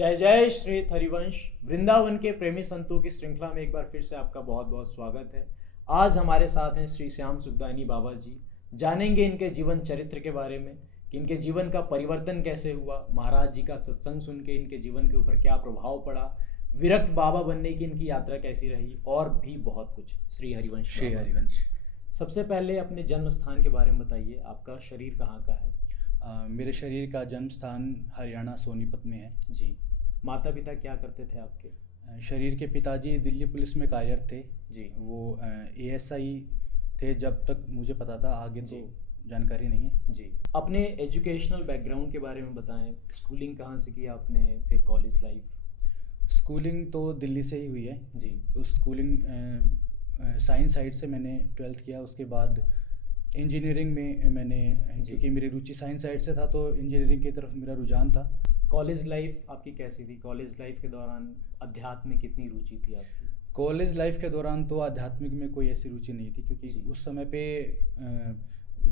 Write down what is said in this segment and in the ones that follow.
जय जय श्री हरिवंश। वृंदावन के प्रेमी संतों की श्रृंखला में एक बार फिर से आपका बहुत बहुत स्वागत है। आज हमारे साथ हैं श्री श्याम सुखदानी बाबा जी। जानेंगे इनके जीवन चरित्र के बारे में कि इनके जीवन का परिवर्तन कैसे हुआ, महाराज जी का सत्संग सुन के इनके जीवन के ऊपर क्या प्रभाव पड़ा, विरक्त बाबा बनने की इनकी यात्रा कैसी रही और भी बहुत कुछ। श्री हरिवंश। श्री हरिवंश। सबसे पहले अपने जन्म स्थान के बारे में बताइए, आपका शरीर कहाँ का है? मेरे शरीर का जन्म स्थान हरियाणा सोनीपत में है जी। माता पिता क्या करते थे आपके? शरीर के पिताजी दिल्ली पुलिस में कार्यरत थे जी। वो एएसआई थे जब तक मुझे पता था, आगे जी। तो जानकारी नहीं है जी। अपने एजुकेशनल बैकग्राउंड के बारे में बताएं। स्कूलिंग कहाँ से की आपने, फिर कॉलेज लाइफ? स्कूलिंग तो दिल्ली से ही हुई है जी। उस स्कूलिंग साइंस साइड से मैंने 12th किया। उसके बाद इंजीनियरिंग में मैंने, क्योंकि मेरी रुचि साइंस साइड से था तो इंजीनियरिंग की तरफ मेरा रुझान था। कॉलेज लाइफ आपकी कैसी थी? कॉलेज लाइफ के दौरान अध्यात्म में कितनी रुचि थी आपकी? कॉलेज लाइफ के दौरान तो आध्यात्मिक में कोई ऐसी रुचि नहीं थी, क्योंकि जी। उस समय पे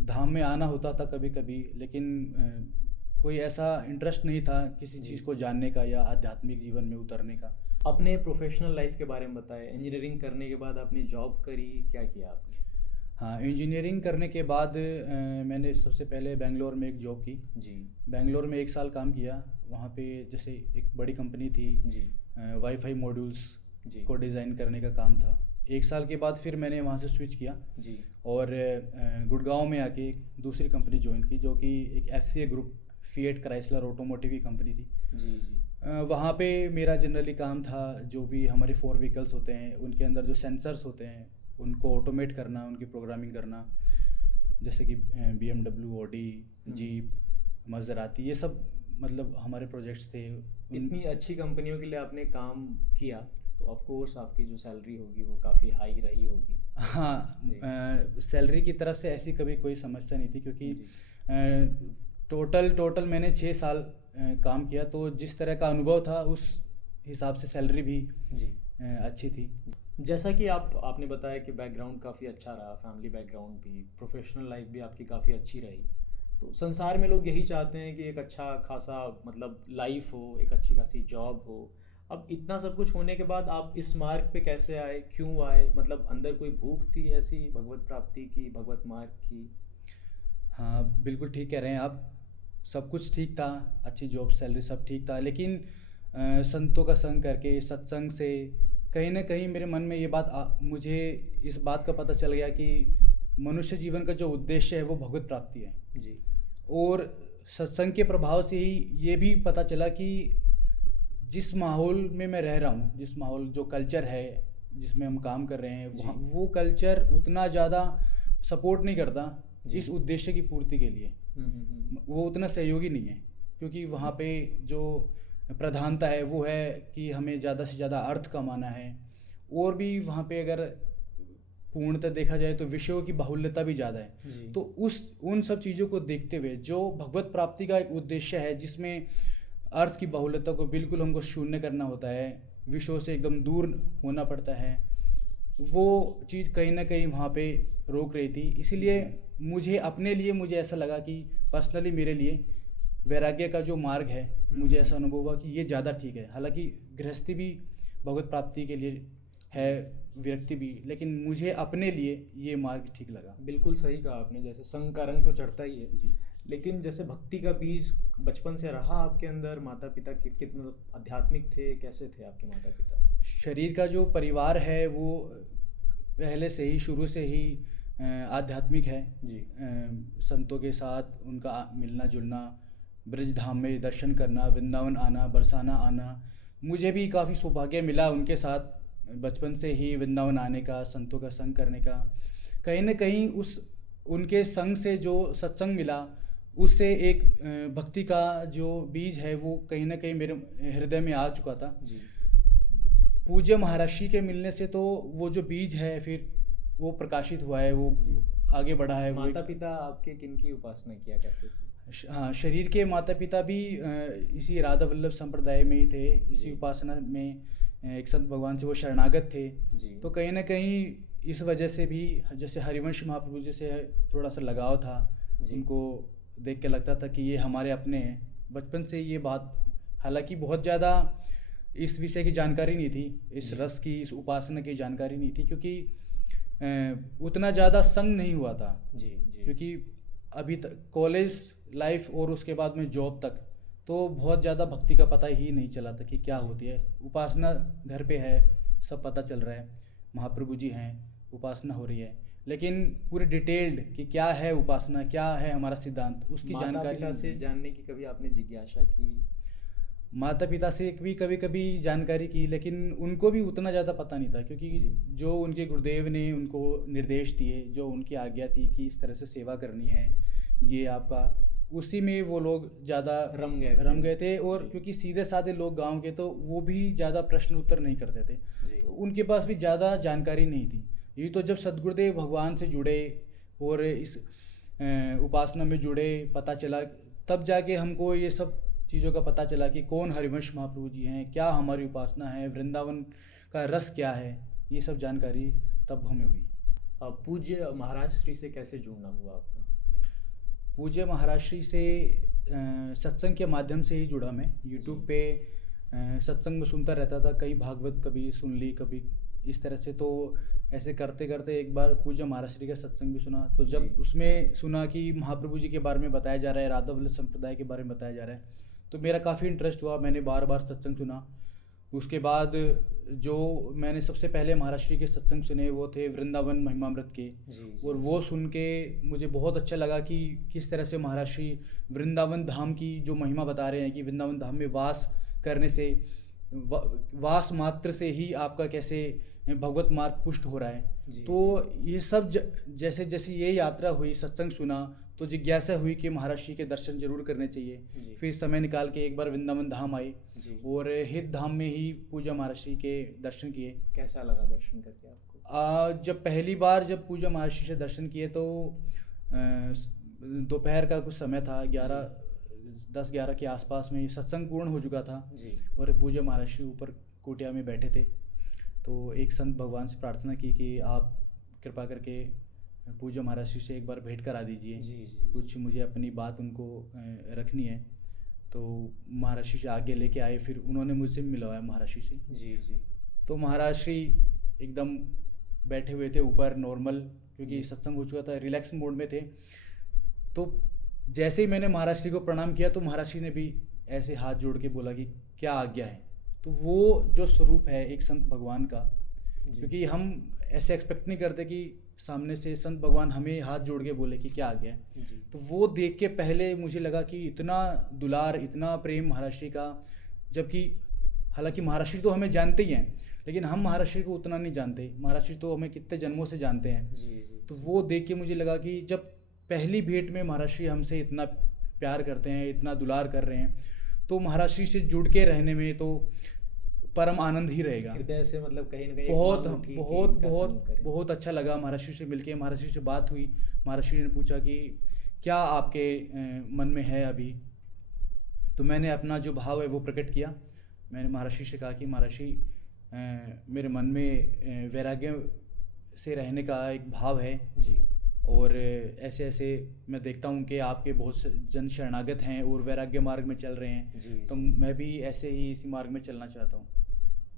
धाम में आना होता था कभी कभी, लेकिन कोई ऐसा इंटरेस्ट नहीं था किसी जी। चीज़ को जानने का या आध्यात्मिक जीवन में उतरने का। अपने प्रोफेशनल लाइफ के बारे में बताएं। इंजीनियरिंग करने के बाद आपने जॉब करी, क्या किया आपने? हाँ, इंजीनियरिंग करने के बाद मैंने सबसे पहले बेंगलोर में एक जॉब की। जी। बेंगलोर में 1 साल काम किया। वहाँ पे जैसे एक बड़ी कंपनी थी, जी। वाईफाई मॉड्यूल्स जी। को डिज़ाइन करने का काम था। 1 साल के बाद फिर मैंने वहाँ से स्विच किया जी। और गुड़गांव में आके एक दूसरी कंपनी ज्वाइन की, जो कि एक FCA group, fiat Chrysler automotive की कंपनी थी। जी। जी। वहाँ पे मेरा जनरली काम था जो भी हमारे 4 व्हीकल्स होते हैं उनके अंदर जो सेंसर्स होते हैं उनको ऑटोमेट करना, उनकी प्रोग्रामिंग करना, जैसे कि BMW, ऑडी, जीप, मज़राती, ये सब मतलब हमारे प्रोजेक्ट्स थे। इतनी अच्छी कंपनियों के लिए आपने काम किया तो ऑफ कोर्स आपकी जो सैलरी होगी वो काफ़ी हाई रही होगी। हाँ, सैलरी की तरफ से ऐसी कभी कोई समस्या नहीं थी, क्योंकि जी। टोटल मैंने 6 साल काम किया, तो जिस तरह का अनुभव था उस हिसाब से सैलरी भी जी। अच्छी थी। जैसा कि आपने बताया कि बैकग्राउंड काफ़ी अच्छा रहा, फैमिली बैकग्राउंड भी, प्रोफेशनल लाइफ भी आपकी काफ़ी अच्छी रही। तो संसार में लोग यही चाहते हैं कि एक अच्छा खासा मतलब लाइफ हो, एक अच्छी खासी जॉब हो। अब इतना सब कुछ होने के बाद आप इस मार्ग पे कैसे आए, क्यों आए? मतलब अंदर कोई भूख थी ऐसी भगवत प्राप्ति की, भगवत मार्ग की? हाँ, बिल्कुल ठीक कह रहे हैं आप। सब कुछ ठीक था, अच्छी जॉब, सैलरी सब ठीक था, लेकिन संतों का संग करके, सत्संग से कहीं ना कहीं मेरे मन में ये बात मुझे इस बात का पता चल गया कि मनुष्य जीवन का जो उद्देश्य है वो भगवत प्राप्ति है। जी। और सत्संग के प्रभाव से ही ये भी पता चला कि जिस माहौल में मैं रह रहा हूँ, जिस माहौल, जो कल्चर है जिसमें हम काम कर रहे हैं, जी। वो कल्चर उतना ज़्यादा सपोर्ट नहीं करता जी। इस उद्देश्य की पूर्ति के लिए। हम्म। वो उतना सहयोगी नहीं है, क्योंकि वहाँ पे जो प्रधानता है वो है कि हमें ज़्यादा से ज़्यादा अर्थ कमाना है, और भी वहाँ पे अगर पूर्णतः देखा जाए तो विषयों की बाहुल्यता भी ज़्यादा है। जी। तो उन सब चीज़ों को देखते हुए जो भगवत प्राप्ति का एक उद्देश्य है, जिसमें अर्थ की बाहुल्यता को बिल्कुल हमको शून्य करना होता है, विषयों से एकदम दूर होना पड़ता है, वो चीज़ कहीं ना कहीं वहाँ पे रोक रही थी। इसीलिए अपने लिए मुझे ऐसा लगा कि पर्सनली मेरे लिए वैराग्य का जो मार्ग है, मुझे ऐसा अनुभव हुआ कि ये ज़्यादा ठीक है। हालांकि गृहस्थी भी भगवत प्राप्ति के लिए है, विरक्ति भी, लेकिन मुझे अपने लिए ये मार्ग ठीक लगा। बिल्कुल सही कहा आपने। जैसे संग का रंग तो चढ़ता ही है जी। लेकिन जैसे भक्ति का बीज बचपन से रहा आपके अंदर। माता पिता कितने आध्यात्मिक थे, कैसे थे आपके माता पिता? शरीर का जो परिवार है वो पहले से ही, शुरू से ही आध्यात्मिक है। जी। संतों के साथ उनका मिलना जुलना, ब्रज धाम में दर्शन करना, वृंदावन आना, बरसाना आना, मुझे भी काफ़ी सौभाग्य मिला उनके साथ बचपन से ही वृंदावन आने का, संतों का संग करने का। कहीं ना कहीं उनके संग से जो सत्संग मिला, उससे एक भक्ति का जो बीज है वो कहीं ना कहीं मेरे हृदय में आ चुका था। जी। पूज्य महर्षि के मिलने से तो वो जो बीज है फिर वो प्रकाशित हुआ है, वो जी। आगे बढ़ा है। माता पिता आपके किनकी उपासना किया करते थे? हाँ, शरीर के माता पिता भी इसी राधा वल्लभ संप्रदाय में ही थे, इसी जी। उपासना में एक संत भगवान से वो शरणागत थे। जी। तो कहीं ना कहीं इस वजह से भी, जैसे हरिवंश महाप्रभु जी से थोड़ा सा लगाव था, जी। उनको देख के लगता था कि ये हमारे अपने हैं। बचपन से ये बात हालांकि बहुत ज़्यादा इस विषय की जानकारी नहीं थी, इस रस की, इस उपासना की जानकारी नहीं थी, क्योंकि उतना ज़्यादा संग नहीं हुआ था। जी जी। क्योंकि अभी तक कॉलेज लाइफ और उसके बाद में जॉब तक तो बहुत ज़्यादा भक्ति का पता ही नहीं चला था कि क्या होती है। उपासना घर पे है, सब पता चल रहा है, महाप्रभु जी हैं, उपासना हो रही है, लेकिन पूरी डिटेल्ड कि क्या है उपासना, क्या है हमारा सिद्धांत, उसकी माता जानकारी पिता से नहीं। जानने की कभी आपने जिज्ञासा की? माता पिता से भी कभी कभी जानकारी की, लेकिन उनको भी उतना ज़्यादा पता नहीं था, क्योंकि जी। जो उनके गुरुदेव ने उनको निर्देश दिए, जो उनकी आज्ञा थी कि इस तरह से सेवा करनी है, ये आपका, उसी में वो लोग ज़्यादा रम गए थे। और जी। क्योंकि सीधे साधे लोग गांव के, तो वो भी ज़्यादा प्रश्न उत्तर नहीं करते थे, जी। तो उनके पास भी ज़्यादा जानकारी नहीं थी। ये तो जब सदगुरुदेव भगवान से जुड़े और इस उपासना में जुड़े, पता चला, तब जाके हमको ये सब चीज़ों का पता चला कि कौन हरिवंश महाप्रभु जी हैं, क्या हमारी उपासना है, वृंदावन का रस क्या है, ये सब जानकारी तब हमें हुई। पूज्य महाराज श्री से कैसे जुड़ना हुआ आपका? पूज्य महाराज श्री से सत्संग के माध्यम से ही जुड़ा मैं। यूट्यूब पे सत्संग में सुनता रहता था, कई भागवत कभी सुन ली, कभी इस तरह से। तो ऐसे करते करते एक बार पूज्य महाराज श्री का सत्संग भी सुना, तो जब जी। उसमें सुना कि महाप्रभु जी के बारे में बताया जा रहा है, राधा वल्लभ संप्रदाय के बारे में बताया जा रहा है, तो मेरा काफ़ी इंटरेस्ट हुआ। मैंने बार बार सत्संग सुना। उसके बाद जो मैंने सबसे पहले महाराज श्री के सत्संग सुने वो थे वृंदावन महिमामृत के। जी। और वो सुन के मुझे बहुत अच्छा लगा कि किस तरह से महाराज श्री वृंदावन धाम की जो महिमा बता रहे हैं कि वृंदावन धाम में वास करने से, वास मात्र से ही आपका कैसे भगवत मार्ग पुष्ट हो रहा है। जी। तो ये सब जैसे जैसे ये यात्रा हुई, सत्संग सुना, तो जिज्ञासा हुई कि महाराज श्री के दर्शन जरूर करने चाहिए। जी। फिर समय निकाल के एक बार वृंदावन धाम आए जी। और हित धाम में ही पूजा महाराज श्री के दर्शन किए। कैसा लगा दर्शन करके आपको? जब पहली बार जब पूजा महाराज श्री से दर्शन किए तो दोपहर का कुछ समय था, 10-11 के आसपास में सत्संग पूर्ण हो चुका था। जी। और पूजा महाराज श्री ऊपर कुटिया में बैठे थे। तो एक संत भगवान से प्रार्थना की कि आप कृपा करके पूजा महाराज श्री से एक बार भेंट करा दीजिए। जी। जी। कुछ मुझे अपनी बात उनको रखनी है। तो महाराज श्री से आगे लेके आए, फिर उन्होंने मुझसे मिलवाया महाराज श्री से। जी। जी। तो महाराज श्री एकदम बैठे हुए थे ऊपर नॉर्मल, क्योंकि जी। सत्संग हो चुका था, रिलैक्स मोड में थे। तो जैसे ही मैंने महाराज श्री को प्रणाम किया तो महाराज श्री ने भी ऐसे हाथ जोड़ के बोला कि क्या आज्ञा है। तो वो जो स्वरूप है एक संत भगवान का, क्योंकि हम ऐसे एक्सपेक्ट नहीं करते कि सामने से संत भगवान हमें हाथ जोड़ के बोले कि क्या आज्ञा है। जी। तो वो देख के पहले मुझे लगा कि इतना दुलार, इतना प्रेम महाराज श्री का, जबकि हालांकि महाराज श्री तो हमें जानते ही हैं, लेकिन हम महाराज श्री को उतना नहीं जानते। महाराज श्री तो हमें कितने जन्मों से जानते हैं। जी। जी। तो वो देख के मुझे लगा कि जब पहली भेंट में महाराज श्री हमसे इतना प्यार करते हैं, इतना दुलार कर रहे हैं, तो महाराज श्री से जुड़ के रहने में तो परम आनंद ही रहेगा। हृदय से मतलब कहीं ना कहीं बहुत एक मांग उठी कि बहुत इनका बहुत संग करें। बहुत अच्छा लगा महाराज श्री से मिलके। महाराज श्री से बात हुई, महाराज श्री ने पूछा कि क्या आपके मन में है अभी। तो मैंने अपना जो भाव है वो प्रकट किया। मैंने महाराज श्री से कहा कि महाराज श्री मेरे मन में वैराग्य से रहने का एक भाव है। जी। और ऐसे ऐसे मैं देखता हूँ कि आपके बहुत से जन शरणागत हैं और वैराग्य मार्ग में चल रहे हैं। जी। तो मैं भी ऐसे ही इसी मार्ग में चलना चाहता हूँ।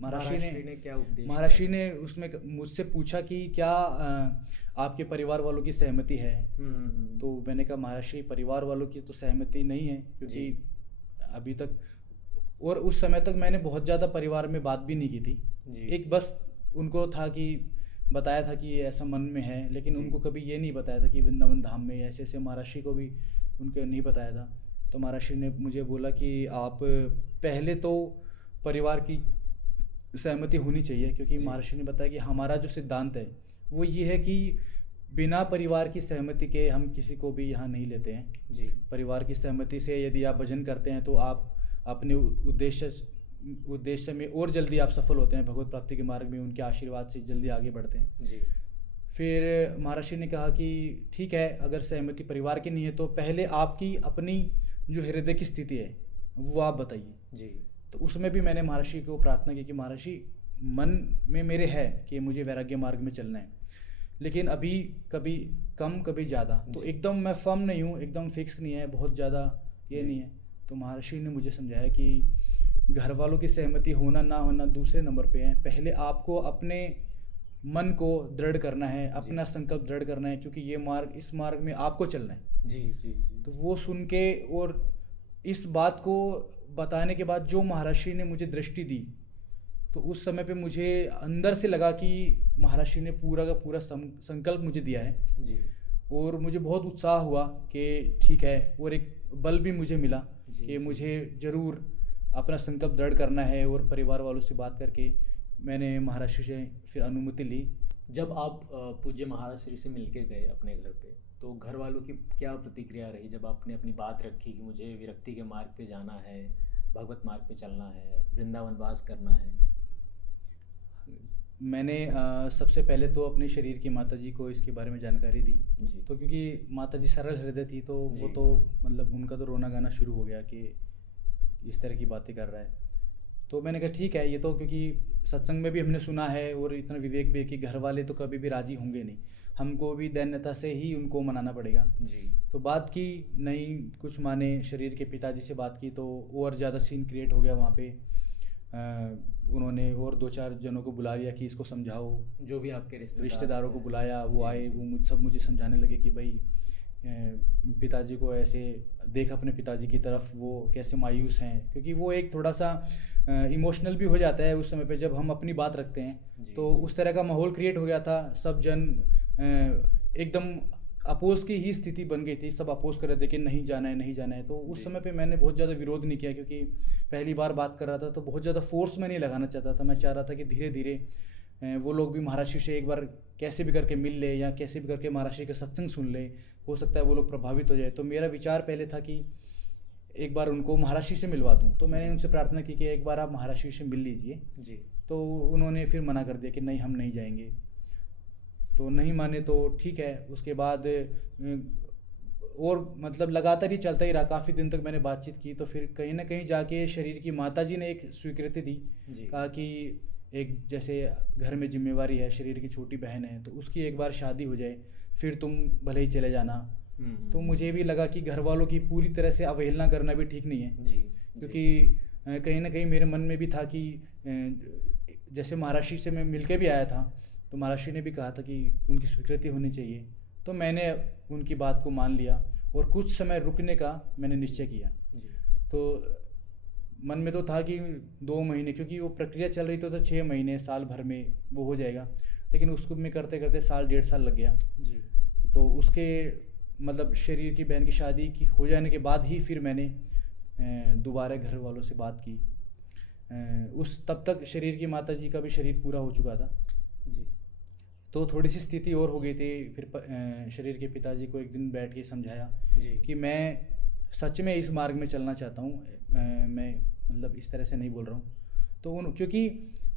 महाराज श्री ने क्या उपदेश महाराज श्री ने उसमें मुझसे पूछा कि क्या आपके परिवार वालों की सहमति है। तो मैंने कहा महाराज श्री परिवार वालों की तो सहमति नहीं है, क्योंकि अभी तक, और उस समय तक मैंने बहुत ज़्यादा परिवार में बात भी नहीं की थी। जी। एक बस उनको था कि बताया था कि ऐसा मन में है, लेकिन जी। उनको कभी ये नहीं बताया था कि वृंदावन धाम में ऐसे ऐसे। महाराज श्री को भी उनको नहीं बताया था। तो महाराज श्री ने मुझे बोला कि आप पहले तो परिवार की सहमति होनी चाहिए, क्योंकि जी। महाराज श्री ने बताया कि हमारा जो सिद्धांत है वो ये है कि बिना परिवार की सहमति के हम किसी को भी यहाँ नहीं लेते हैं। जी। परिवार की सहमति से यदि आप भजन करते हैं तो आप अपने उद्देश्य में और जल्दी आप सफल होते हैं, भगवत प्राप्ति के मार्ग में उनके आशीर्वाद से जल्दी आगे बढ़ते हैं। जी। फिर महाराज श्री ने कहा कि ठीक है, अगर सहमति परिवार की नहीं है तो पहले आपकी अपनी जो हृदय की स्थिति है वो आप बताइए। जी। तो उसमें भी मैंने महाराज श्री को प्रार्थना की कि महाराज श्री मन में मेरे है कि मुझे वैराग्य मार्ग में चलना है, लेकिन अभी कभी कम कभी ज़्यादा, तो एकदम मैं फर्म नहीं हूँ, एकदम फिक्स नहीं है, बहुत ज़्यादा ये जी। नहीं है। तो महाराज श्री ने मुझे समझाया कि घर वालों की सहमति होना ना होना दूसरे नंबर पे है। पहले आपको अपने मन को दृढ़ करना है, अपना संकल्प दृढ़ करना है, क्योंकि इस मार्ग में आपको चलना है। जी जी जी। तो वो सुन के और इस बात को बताने के बाद जो महर्षि ने मुझे दृष्टि दी, तो उस समय पे मुझे अंदर से लगा कि महर्षि ने पूरा का पूरा संकल्प मुझे दिया है। जी और मुझे बहुत उत्साह हुआ कि ठीक है, और एक बल भी मुझे मिला जी, कि जी। मुझे ज़रूर अपना संकल्प दृढ़ करना है। और परिवार वालों से बात करके मैंने महर्षि से फिर अनुमति ली। जब आप पूज्य महाराज श्री से मिलके गए अपने घर पे, तो घर वालों की क्या प्रतिक्रिया रही जब आपने अपनी बात रखी कि मुझे विरक्ति के मार्ग पे जाना है, भगवत मार्ग पे चलना है, वृंदावन वास करना है? मैंने सबसे पहले तो अपने शरीर की माताजी को इसके बारे में जानकारी दी। जी। तो क्योंकि माताजी सरल हृदय थी, तो वो जी। तो मतलब उनका तो रोना गाना शुरू हो गया कि इस तरह की बातें कर रहा है। तो मैंने कहा ठीक है, ये तो क्योंकि सत्संग में भी हमने सुना है और इतना विवेक भी है कि घर वाले तो कभी भी राजी होंगे नहीं, हमको भी दैन्यता से ही उनको मनाना पड़ेगा। जी तो बात की, नहीं कुछ माने, शरीर के पिताजी से बात की तो और ज़्यादा सीन क्रिएट हो गया वहाँ पे। उन्होंने और 2-4 जनों को बुला लिया कि इसको समझाओ। जो भी आपके रिश्तेदारों को हैं। बुलाया, वो जी, आए, जी। वो मुझे समझाने लगे कि भाई पिताजी को ऐसे देख, अपने पिताजी की तरफ, वो कैसे मायूस हैं। क्योंकि वो एक थोड़ा सा इमोशनल भी हो जाता है उस समय पे जब हम अपनी बात रखते हैं। जी, तो जी। उस तरह का माहौल क्रिएट हो गया था। सब जन एकदम अपोज की ही स्थिति बन गई थी। सब अपोज कर रहे थे कि नहीं जाना है, नहीं जाना है। तो उस जी। समय पे मैंने बहुत ज़्यादा विरोध नहीं किया, क्योंकि पहली बार बात कर रहा था, तो बहुत ज़्यादा फोर्स में नहीं लगाना चाहता था। मैं चाह रहा था कि धीरे धीरे वो लोग भी महर्षि से एक बार कैसे भी करके मिल ले, या कैसे भी करके महर्षि का सत्संग सुन ले। हो सकता है वो लोग प्रभावित हो जाए। तो मेरा विचार पहले था कि एक बार उनको महर्षि से मिलवा दूं। तो मैंने जी। उनसे प्रार्थना की कि एक बार आप महर्षि से मिल लीजिए। जी तो उन्होंने फिर मना कर दिया कि नहीं, हम नहीं जाएंगे। तो नहीं माने तो ठीक है। उसके बाद और मतलब लगातार ही चलता ही रहा। काफ़ी दिन तक मैंने बातचीत की। तो फिर कहीं ना कहीं जाके शरीर की माताजी ने एक स्वीकृति दी। जी। कहा कि एक जैसे घर में जिम्मेवारी है, शरीर की छोटी बहन है, तो उसकी एक बार शादी हो जाए, फिर तुम भले ही चले जाना। तो मुझे भी लगा कि घर वालों की पूरी तरह से अवहेलना करना भी ठीक नहीं है। जी क्योंकि कहीं ना कहीं मेरे मन में भी था कि जैसे महर्षि से मैं मिलके भी आया था, तो महर्षि ने भी कहा था कि उनकी स्वीकृति होनी चाहिए। तो मैंने उनकी बात को मान लिया और कुछ समय रुकने का मैंने निश्चय किया। जी तो मन में तो था कि 2 महीने, क्योंकि वो प्रक्रिया चल रही तो 6 महीने, साल भर में वो हो जाएगा। लेकिन उसको में करते करते साल 1.5 साल लग गया। जी तो उसके मतलब शरीर की बहन की शादी की हो जाने के बाद ही फिर मैंने दोबारा घर वालों से बात की। तब तक शरीर की माताजी का भी शरीर पूरा हो चुका था। जी तो थोड़ी सी स्थिति और हो गई थी। फिर शरीर के पिताजी को एक दिन बैठ के समझाया जी कि मैं सच में इस मार्ग में चलना चाहता हूँ। मैं मतलब इस तरह से नहीं बोल रहा हूँ। तो क्योंकि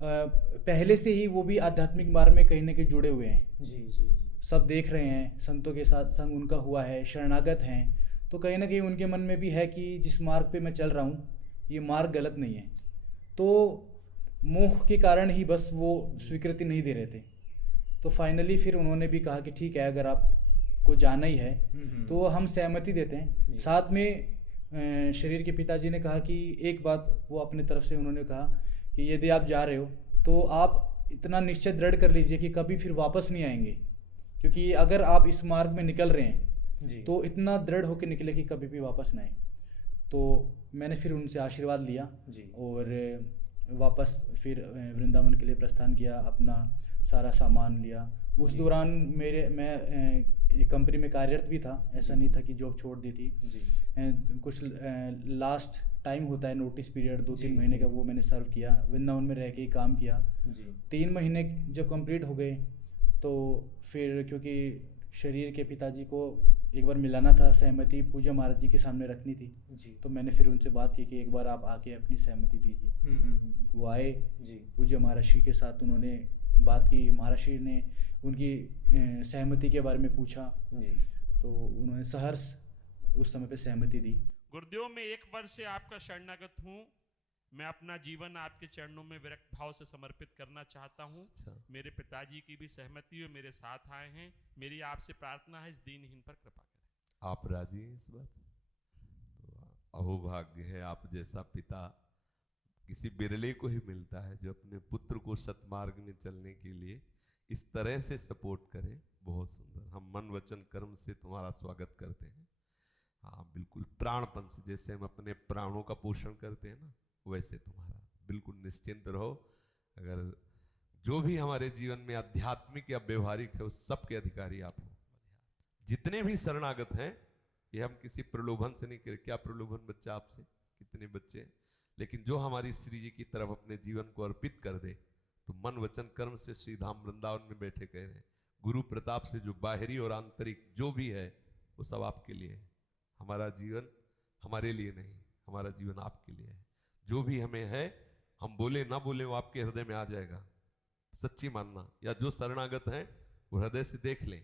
पहले से ही वो भी आध्यात्मिक मार्ग में कहीं ना कहीं जुड़े हुए हैं। जी जी जी सब देख रहे हैं, संतों के साथ संग उनका हुआ है, शरणागत हैं। तो कहीं ना कहीं उनके मन में भी है कि जिस मार्ग पे मैं चल रहा हूँ, ये मार्ग गलत नहीं है। तो मोह के कारण ही बस वो स्वीकृति नहीं दे रहे थे। तो फाइनली फिर उन्होंने भी कहा कि ठीक है, अगर आपको जाना ही है तो हम सहमति देते हैं। जी। साथ में शरीर के पिताजी ने कहा कि एक बात वो अपने तरफ से उन्होंने कहा कि यदि आप जा रहे हो तो आप इतना निश्चय दृढ़ कर लीजिए कि कभी फिर वापस नहीं आएंगे। क्योंकि अगर आप इस मार्ग में निकल रहे हैं जी तो इतना दृढ़ होकर निकले कि कभी भी वापस ना आए। तो मैंने फिर उनसे आशीर्वाद लिया जी और वापस फिर वृंदावन के लिए प्रस्थान किया। अपना सारा सामान लिया। उस जी। दौरान मैं एक कंपनी में कार्यरत भी था। ऐसा जी। नहीं था कि जॉब छोड़ दी थी। जी कुछ लास्ट टाइम होता है नोटिस पीरियड, 2-3 जी, महीने जी। का, वो मैंने सर्व किया। वृंदावन में रह के ही काम किया। जी 3 महीने जब कंप्लीट हो गए तो फिर क्योंकि शरीर के पिताजी को एक बार मिलाना था, सहमति पूज्य महाराज जी के सामने रखनी थी। जी तो मैंने फिर उनसे बात की कि एक बार आप आके अपनी सहमति दीजिए। वो आए जी पूज्य महर्षि के साथ, उन्होंने बात की। महर्षि ने उनकी सहमति के बारे में पूछा। जी तो उन्होंने सहर्ष उस समय पे सहमति दी। गुरुदेव, मैं 1 वर्ष से आपका शरणागत हूँ। मैं अपना जीवन आपके चरणों में विरक्त भाव से समर्पित करना चाहता हूँ। मेरे पिताजी की भी सहमति है, मेरे साथ आए हैं। मेरी आपसे प्रार्थना है, इस दीनहीन पर कृपा करें। आप राजी हैं इस बात? तो अहोभाग्य है आप जैसा पिता किसी बिरले को ही मिलता है जो अपने पुत्र को सतमार्ग में चलने के लिए इस तरह से सपोर्ट करे। बहुत सुंदर। हम मन वचन कर्म से तुम्हारा स्वागत करते हैं। हाँ बिल्कुल, प्राणपन से, जैसे हम अपने प्राणों का पोषण करते हैं ना, वैसे तुम्हारा। बिल्कुल निश्चिंत रहो। अगर जो भी हमारे जीवन में आध्यात्मिक या व्यवहारिक है, उस सब के अधिकारी आप हो। जितने भी शरणागत हैं, ये हम किसी प्रलोभन से नहीं करें। क्या प्रलोभन बच्चा आपसे? कितने बच्चे हैं? लेकिन जो हमारी श्री जी की तरफ अपने जीवन को अर्पित कर दे, तो मन वचन कर्म से श्री धाम वृंदावन में बैठे कह रहे हैं, गुरु प्रताप से जो बाहरी और आंतरिक जो भी है वो सब आपके लिए है। हमारा जीवन हमारे लिए नहीं, हमारा जीवन आपके लिए है। जो भी हमें है, हम बोले ना बोले, वो आपके हृदय में आ जाएगा। सच्ची मानना, या जो शरणागत हैं वो हृदय से देख लें,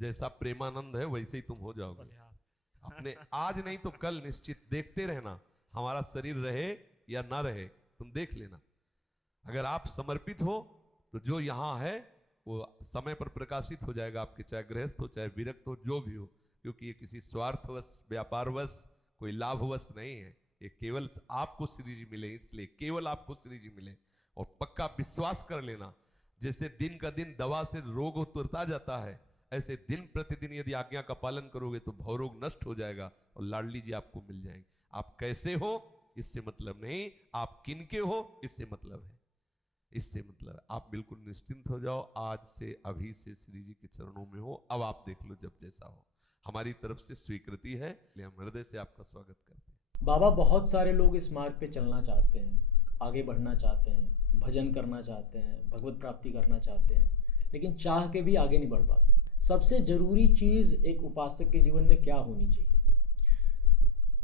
जैसा प्रेमानंद है वैसे ही तुम हो जाओगे। अपने आज नहीं तो कल निश्चित देखते रहना, हमारा शरीर रहे या ना रहे, तुम देख लेना। अगर आप समर्पित हो तो जो यहाँ है वो समय पर प्रकाशित हो जाएगा आपके, चाहे गृहस्थ हो चाहे विरक्त हो, जो भी हो। क्योंकि ये किसी स्वार्थवश, व्यापारवश, कोई लाभवश नहीं है। ये केवल आपको श्री जी मिले, इसलिए केवल आपको श्री जी मिले। और पक्का विश्वास कर लेना, जैसे दिन का दिन दवा से रोग उतरता जाता है, ऐसे दिन प्रतिदिन यदि आज्ञा का पालन करोगे तो भवरोग नष्ट हो जाएगा और लाडली जी आपको मिल जाएंगे। आप कैसे हो इससे मतलब नहीं, आप किनके हो इससे मतलब है। इससे मतलब आप बिल्कुल निश्चिंत हो जाओ। आज से, अभी से श्री जी के चरणों में हो। अब आप देख लो जब जैसा हो, हमारी तरफ से स्वीकृति है, इसलिए हम हृदय से आपका स्वागत करते हैं। बाबा, बहुत सारे लोग इस मार्ग पे चलना चाहते हैं, आगे बढ़ना चाहते हैं, भजन करना चाहते हैं, भगवत प्राप्ति करना चाहते हैं, लेकिन चाह के भी आगे नहीं बढ़ पाते। सबसे जरूरी चीज एक उपासक के जीवन में क्या होनी चाहिए?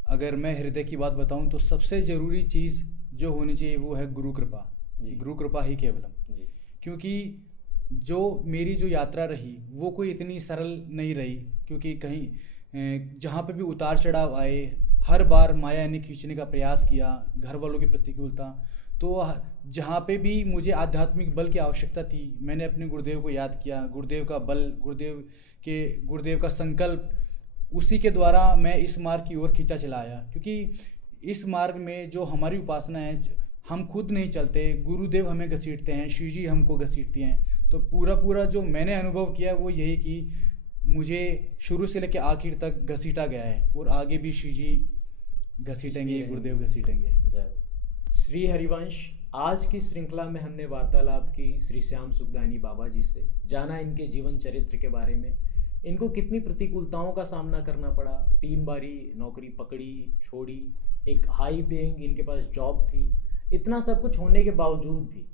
अगर मैं हृदय की बात बताऊं तो सबसे ज़रूरी चीज़ जो होनी चाहिए वो है गुरु कृपा। गुरु कृपा ही केवलम। क्योंकि जो मेरी जो यात्रा रही वो कोई इतनी सरल नहीं रही, क्योंकि कहीं जहाँ पे भी उतार चढ़ाव आए, हर बार माया ने खींचने का प्रयास किया, घर वालों की प्रतिकूलता, तो जहाँ पे भी मुझे आध्यात्मिक बल की आवश्यकता थी, मैंने अपने गुरुदेव को याद किया। गुरुदेव का बल, गुरुदेव का संकल्प, उसी के द्वारा मैं इस मार्ग की ओर खींचा चला आया। क्योंकि इस मार्ग में जो हमारी उपासना है, हम खुद नहीं चलते, गुरुदेव हमें घसीटते हैं, श्री जी हमको घसीटती हैं। तो पूरा जो मैंने अनुभव किया वो यही कि मुझे शुरू से लेकर आखिर तक घसीटा गया है, और आगे भी श्री जी घसीटेंगे, गुरुदेव घसीटेंगे। जय हो। श्री हरिवंश, आज की श्रृंखला में हमने वार्तालाप की श्री श्याम सुखदानी बाबा जी से, जाना इनके जीवन चरित्र के बारे में, इनको कितनी प्रतिकूलताओं का सामना करना पड़ा, 3 बारी नौकरी पकड़ी, छोड़ी, एक हाई पेइंग इनके पास जॉब थी। इतना सब कुछ होने के बावजूद भी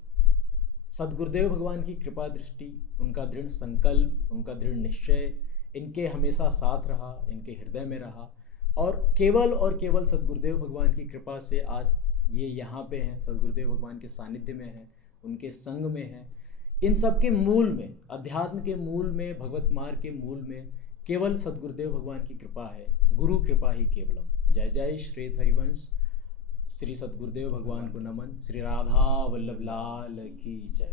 सदगुरुदेव भगवान की कृपा दृष्टि, उनका दृढ़ संकल्प, उनका दृढ़ निश्चय इनके हमेशा साथ रहा, इनके हृदय में रहा। और केवल सदगुरुदेव भगवान की कृपा से आज ये यहाँ पे हैं, सदगुरुदेव भगवान के सानिध्य में हैं, उनके संग में हैं। इन सब के मूल में, अध्यात्म के मूल में, भगवत मार्ग के मूल में केवल सदगुरुदेव भगवान की कृपा है। गुरु कृपा ही केवलम। जय जय श्री हरिवंश। श्री सदगुरुदेव भगवान को नमन। श्री राधा वल्लभ लाल की जय।